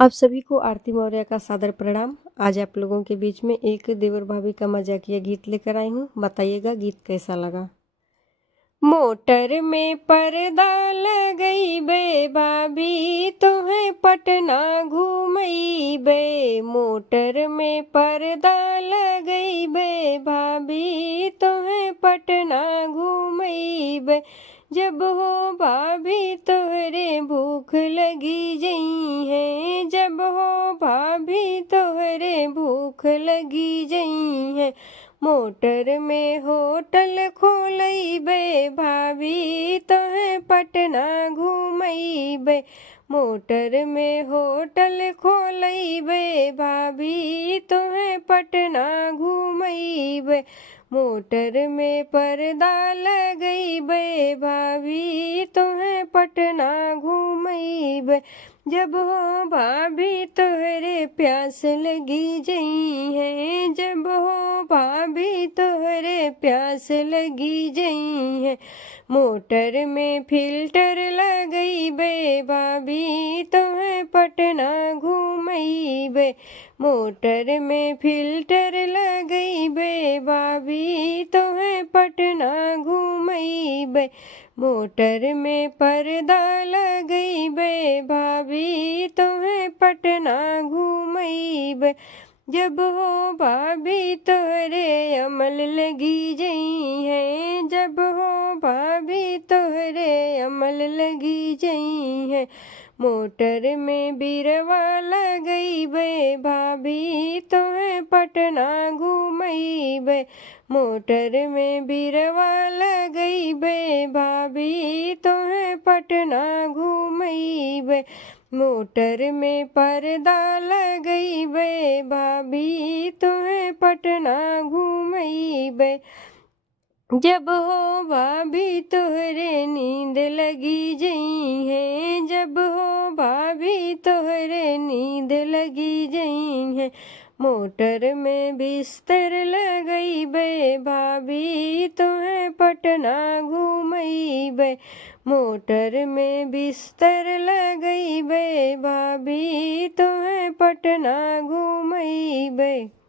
आप सभी को आरती मौर्य का सादर प्रणाम। आज आप लोगों के बीच में एक देवर भाभी का मजाकिया गीत लेकर आई हूँ। बताइएगा गीत कैसा लगा। मोटर में पर्दा लगई बे भाभी तुम्हें पटना घूमई बे। मोटर में पर्दा लगई बे भाभी तुम्हें पटना घूमई बे। जब हो भाभी तोहरे भूख लगी जई है। जब हो भाभी तोहरे भूख लगी जई है। मोटर में होटल खोलई बे भाभी तोहें पटना घूमई बे। मोटर में होटल खोलई बे भाभी तोहें पटना घूमई बे। मोटर में पर्दा लगई बे भाभी तोहें पटना घूमई बे। जब हो भाभी तोहरे प्यास लगी जई है। जब हो भाभी तोहरे प्यास लगी जई है। मोटर में फिल्टर लगई बे भाभी तोहें पटना घूमई बे। मोटर में फिल्टर लगई बे भाभी तोहें पटना घूमई बे। मोटर में पर्दा लगई बे भाभी तोहें पटना घूमई बे। जब हो भाभी तोहरे अमल लगी जई है। जब हो भाभी तोहरे अमल लगी जई है। मोटर में बिरवा लगई बे भाभी तोहें पटना घूमई बे। मोटर में बिरवा लगई बे भाभी तोहें पटना घूमई बे। मोटर में पर्दा लगई बे भाभी तोहें पटना घूमई बे। जब हो भाभी तोहरे नींद लगी जई है। जब हो भाभी तोहरे नींद लगी जई है। मोटर में बिस्तर लगई बे भाभी तोहें पटना घूमई बे। मोटर में बिस्तर लगई बे भाभी तोहें पटना घूमई बे।